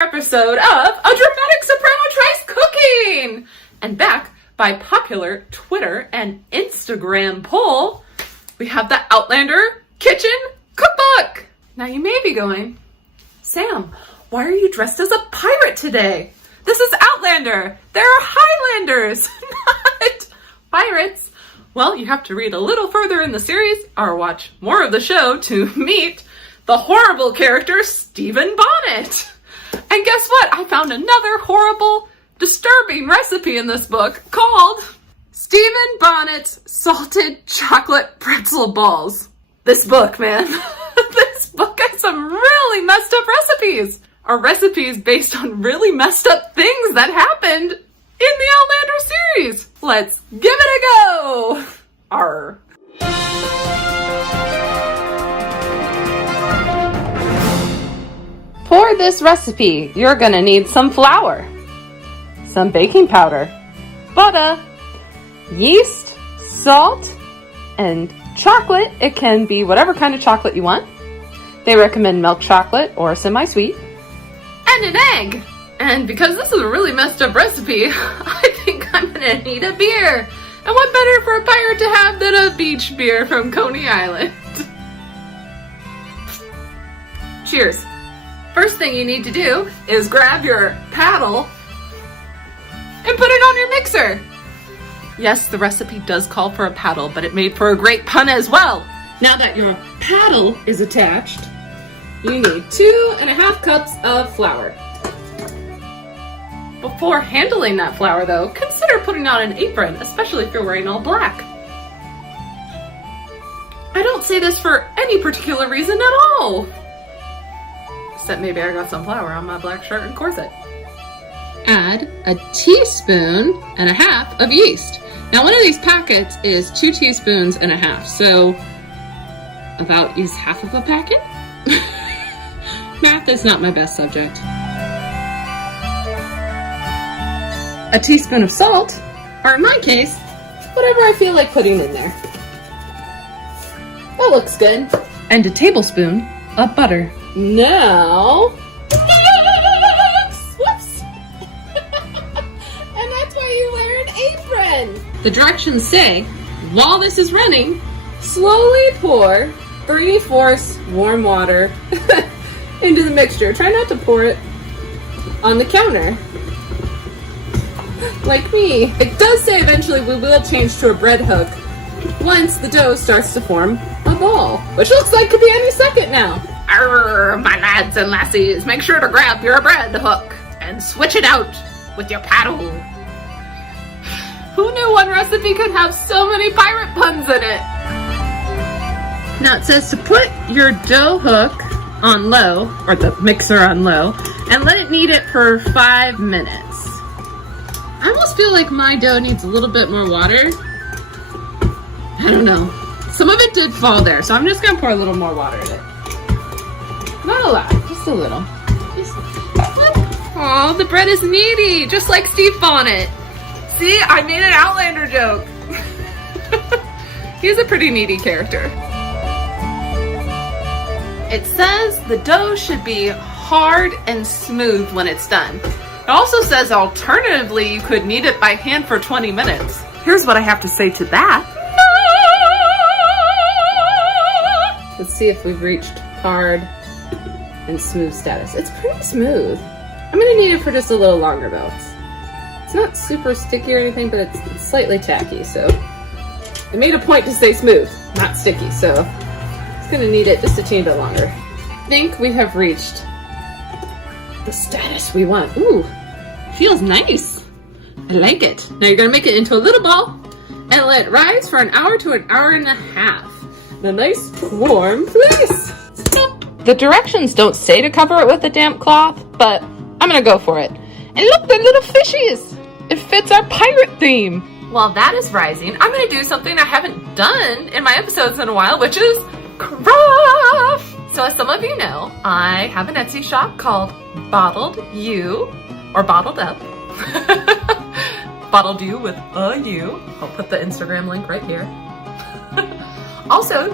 Episode of A Dramatic Soprano Tries Cooking! And back by popular Twitter and Instagram poll, we have the Outlander Kitchen cookbook! Now you may be going, Sam, why are you dressed as a pirate today? This is Outlander! There are Highlanders, not pirates! Well, you have to read a little further in the series or watch more of the show to meet the horrible character Stephen Bonnet. And guess what? I found another horrible, disturbing recipe in this book called Stephen Bonnet's Salted Chocolate Pretzel Balls. This book, man. This book has some really messed up recipes. Or recipes based on really messed up things that happened in the Outlander series. Let's give it a go. Arr. For this recipe, you're gonna need some flour, some baking powder, butter, yeast, salt, and chocolate. It can be whatever kind of chocolate you want. They recommend milk chocolate or semi-sweet. And an egg. And because this is a really messed up recipe, I think I'm gonna need a beer. And what better for a pirate to have than a beach beer from Coney Island? Cheers. First thing you need to do is grab your paddle and put it on your mixer. Yes, the recipe does call for a paddle, but it made for a great pun as well. Now that your paddle is attached, you need 2.5 cups of flour. Before handling that flour though, consider putting on an apron, especially if you're wearing all black. I don't say this for any particular reason at all. Except maybe I got some flour on my black shirt and corset. Add 1.5 teaspoons of yeast. Now one of these packets is 2.5 teaspoons, so about use half of a packet? Math is not my best subject. 1 teaspoon of salt, or in my case, whatever I feel like putting in there. That looks good. And 1 tablespoon of butter. Now, whoops, and that's why you wear an apron. The directions say, while this is running, slowly pour 3/4 warm water into the mixture. Try not to pour it on the counter, like me. It does say eventually we will change to a bread hook once the dough starts to form a ball, which looks like could be any second now. Arr, my lads and lassies, make sure to grab your bread hook and switch it out with your paddle. Who knew one recipe could have so many pirate puns in it? Now it says to put your dough hook on low, or the mixer on low, and let it knead it for 5 minutes. I almost feel like my dough needs a little bit more water. I don't know. Some of it did fall there, so I'm just gonna pour a little more water in it. Not a lot, just a little. Oh, the bread is meaty, just like Steve Bonnet. See, I made an Outlander joke. He's a pretty needy character. It says the dough should be hard and smooth when it's done. It also says alternatively you could knead it by hand for 20 minutes. Here's what I have to say to that. Let's see if we've reached hard and smooth status. It's pretty smooth. I'm gonna knead it for just a little longer though. It's not super sticky or anything, but it's slightly tacky, so. I made a point to stay smooth, not sticky, so it's gonna knead it just a teeny bit longer. I think we have reached the status we want. Ooh, feels nice. I like it. Now you're gonna make it into a little ball and let it rise for 1 hour to 1.5 hours. In a nice warm place. The directions don't say to cover it with a damp cloth, but I'm gonna go for it. And look, the little fishies! It fits our pirate theme. While that is rising, I'm gonna do something I haven't done in my episodes in a while, which is craft! So as some of you know, I have an Etsy shop called Bottled You, or Bottled Up. Bottled You with a U. I'll put the Instagram link right here. Also,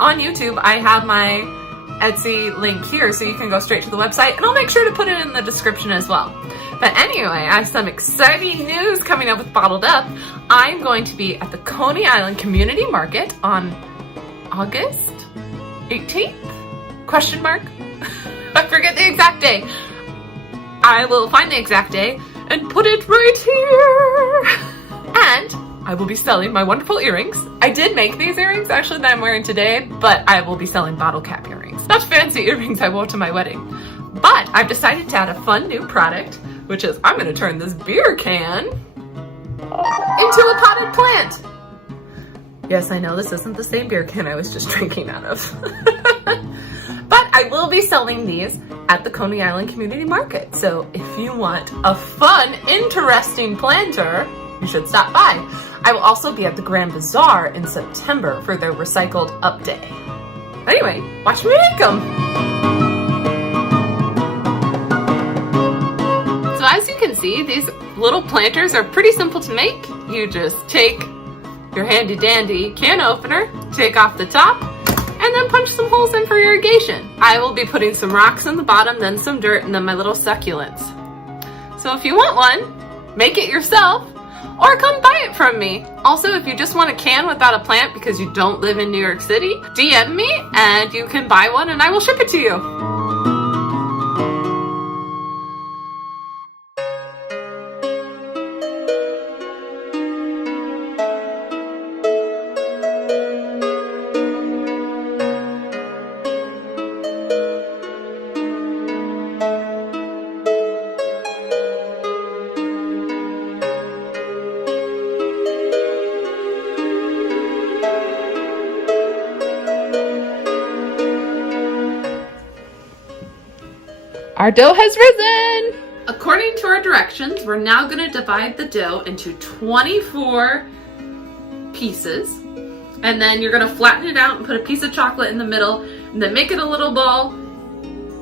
on YouTube, I have my Etsy link here so you can go straight to the website, and I'll make sure to put it in the description as well. But anyway, I have some exciting news coming up with Bottled Up. I'm going to be at the Coney Island Community Market on August 18th? Question mark? I forget the exact day. I will find the exact day and put it right here. And I will be selling my wonderful earrings. I did make these earrings actually that I'm wearing today, but I will be selling bottle cap earrings. Not fancy earrings I wore to my wedding. But I've decided to add a fun new product, which is I'm gonna turn this beer can into a potted plant. Yes, I know this isn't the same beer can I was just drinking out of. But I will be selling these at the Coney Island Community Market. So if you want a fun, interesting planter, you should stop by. I will also be at the Grand Bazaar in September for their Recycled Up Day. Anyway, watch me make them. So as you can see, these little planters are pretty simple to make. You just take your handy dandy can opener, take off the top, and then punch some holes in for irrigation. I will be putting some rocks in the bottom, then some dirt, and then my little succulents. So if you want one, make it yourself, or come buy it from me. Also, if you just want a can without a plant because you don't live in New York City, DM me and you can buy one and I will ship it to you. Our dough has risen! According to our directions, we're now gonna divide the dough into 24 pieces. And then you're gonna flatten it out and put a piece of chocolate in the middle, and then make it a little ball.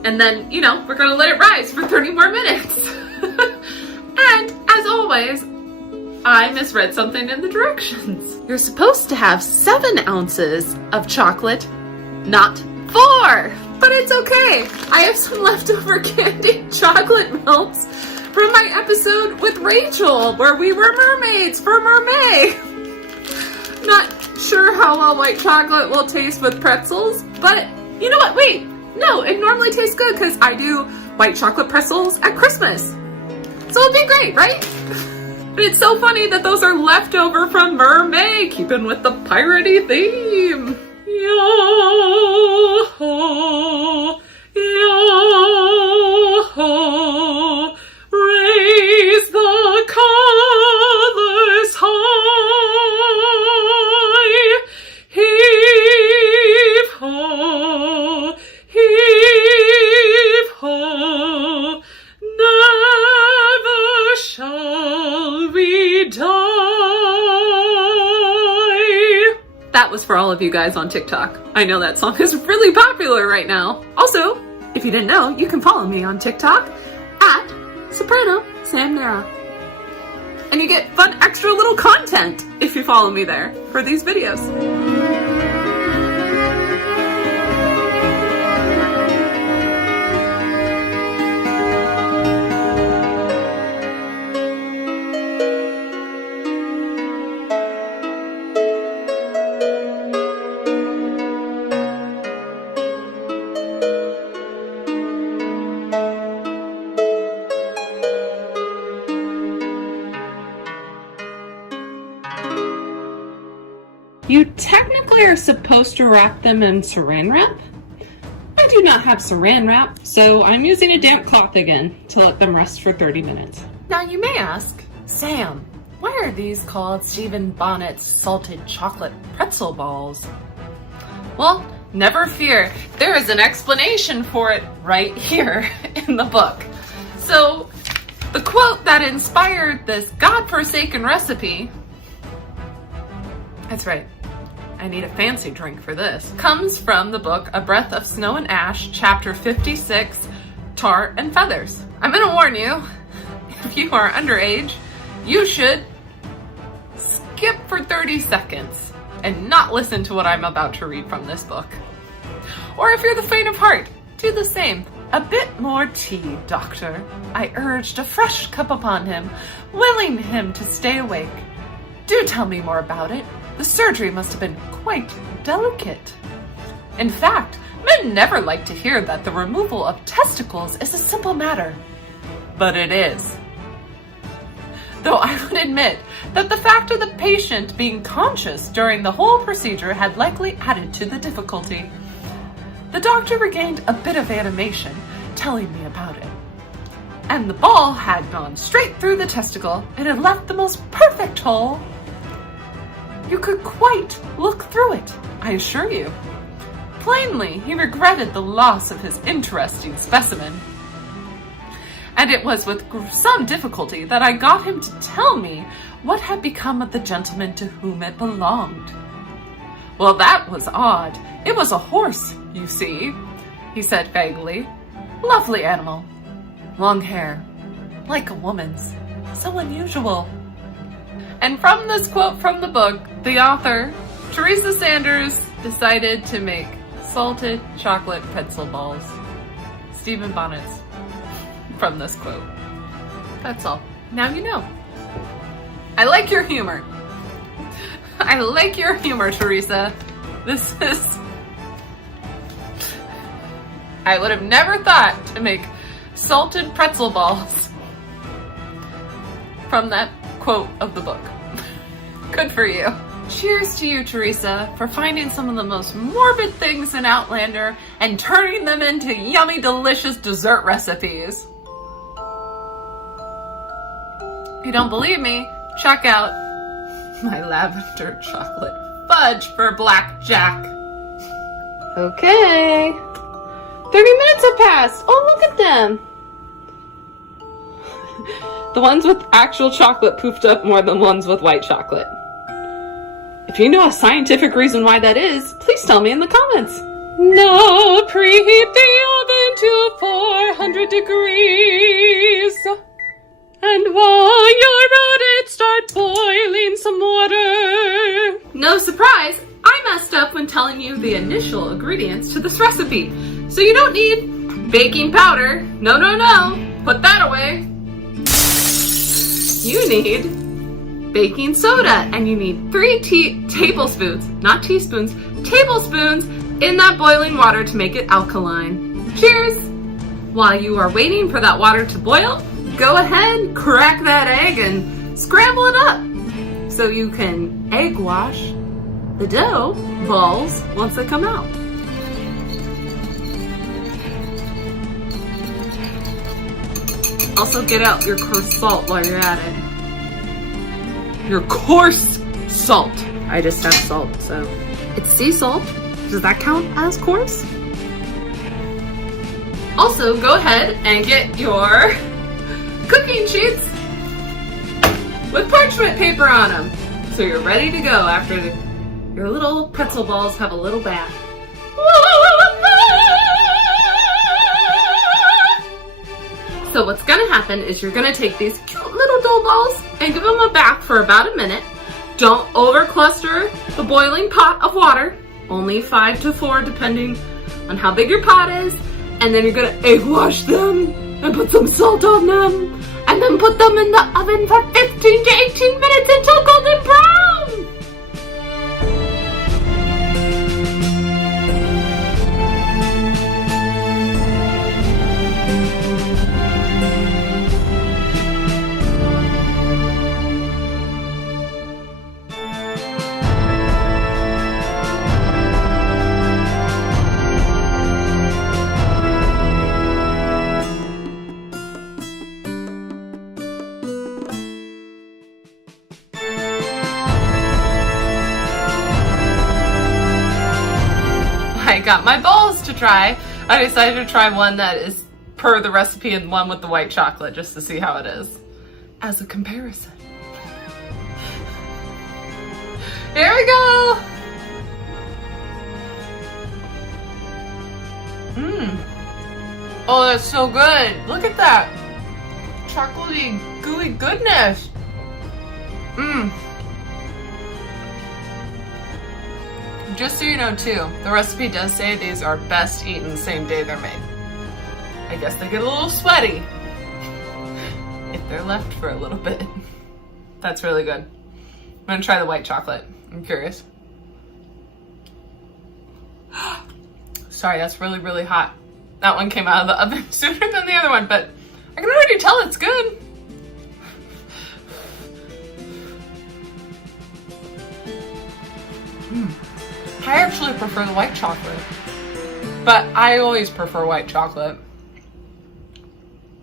And then, you know, we're gonna let it rise for 30 more minutes. And as always, I misread something in the directions. You're supposed to have 7 ounces of chocolate, not 4. But it's okay. I have some leftover candied chocolate melts from my episode with Rachel where we were mermaids for Mermaid. Not sure how well white chocolate will taste with pretzels, but you know what? Wait, no, it normally tastes good because I do white chocolate pretzels at Christmas. So it'll be great, right? And it's so funny that those are leftover from Mermaid, keeping with the piratey theme. Yo-ho, yo-ho, raise the colors high, heave ho, heave ho, never shall we die. That was for all of you guys on TikTok. I know that song is really popular right now. Also, if you didn't know, you can follow me on TikTok at Soprano Sam Nahra. And you get fun extra little content if you follow me there for these videos. You technically are supposed to wrap them in saran wrap. I do not have saran wrap, so I'm using a damp cloth again to let them rest for 30 minutes. Now you may ask, Sam, why are these called Stephen Bonnet's salted chocolate pretzel balls? Well, never fear, there is an explanation for it right here in the book. So, the quote that inspired this godforsaken recipe, that's right, I need a fancy drink for this, comes from the book A Breath of Snow and Ash, chapter 56, Tar and Feathers. I'm gonna warn you, if you are underage, you should skip for 30 seconds and not listen to what I'm about to read from this book. Or if you're the faint of heart, do the same. A bit more tea, doctor. I urged a fresh cup upon him, willing him to stay awake. Do tell me more about it. The surgery must have been quite delicate. In fact, men never like to hear that the removal of testicles is a simple matter. But it is. Though I would admit that the fact of the patient being conscious during the whole procedure had likely added to the difficulty. The doctor regained a bit of animation, telling me about it. And the ball had gone straight through the testicle and had left the most perfect hole. You could quite look through it, I assure you. Plainly, he regretted the loss of his interesting specimen. And it was with some difficulty that I got him to tell me what had become of the gentleman to whom it belonged. Well, that was odd. It was a horse, you see, he said vaguely. Lovely animal. Long hair. Like a woman's. So unusual. And from this quote from the book, the author, Teresa Sanders, decided to make salted chocolate pretzel balls. Stephen Bonnet's from this quote. That's all. Now you know. I like your humor. I like your humor, Teresa. This is... I would have never thought to make salted pretzel balls from that quote of the book. Good for you. Cheers to you, Teresa, for finding some of the most morbid things in Outlander and turning them into yummy, delicious dessert recipes. If you don't believe me, check out my lavender chocolate fudge for blackjack. Okay. 30 minutes have passed. Oh, look at them. The ones with actual chocolate poofed up more than ones with white chocolate. If you know a scientific reason why that is, please tell me in the comments. Now preheat the oven to 400 degrees. And while you're at it, start boiling some water. No surprise, I messed up when telling you the initial ingredients to this recipe. So you don't need baking powder. No, no, no. Put that away. You need baking soda, and you need 3 tablespoons, not teaspoons, tablespoons in that boiling water to make it alkaline. Cheers! While you are waiting for that water to boil, go ahead, crack that egg and scramble it up so you can egg wash the dough balls once they come out. Also get out your coarse salt while you're at it. Your coarse salt. I just have salt, so. It's sea salt. Does that count as coarse? Also, go ahead and get your cooking sheets with parchment paper on them. So you're ready to go after your little pretzel balls have a little bath. So what's gonna happen is you're gonna take these cute little dough balls and give them a bath for about a minute. Don't over cluster the boiling pot of water, only 5 to 4 depending on how big your pot is. And then you're gonna egg wash them and put some salt on them and then put them in the oven for 15 to 18 minutes until golden brown. I got my balls to try. I decided to try one that is per the recipe and one with the white chocolate just to see how it is as a comparison. Here we go. Oh, that's so good. Look at that. Chocolatey, gooey goodness. just so you know too, the recipe does say these are best eaten the same day they're made. I guess they get a little sweaty if they're left for a little bit. That's really good. I'm gonna try the white chocolate. I'm curious. Sorry, that's really, really hot. That one came out of the oven sooner than the other one, but I can already tell it's good. I actually prefer the white chocolate, but I always prefer white chocolate.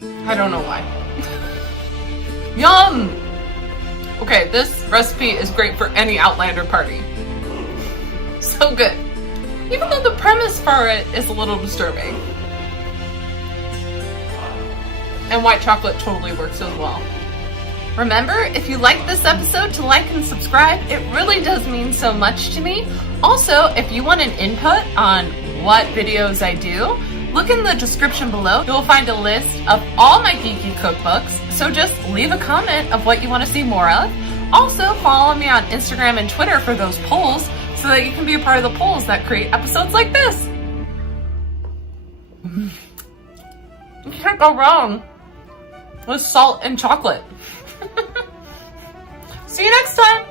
I don't know why. Yum! Okay, this recipe is great for any Outlander party. So good. Even though the premise for it is a little disturbing. And white chocolate totally works as well. Remember, if you like this episode, to like and subscribe. It really does mean so much to me. Also, if you want an input on what videos I do, look in the description below. You'll find a list of all my geeky cookbooks, so just leave a comment of what you want to see more of. Also, follow me on Instagram and Twitter for those polls, so that you can be a part of the polls that create episodes like this. You can't go wrong with salt and chocolate. See you next time!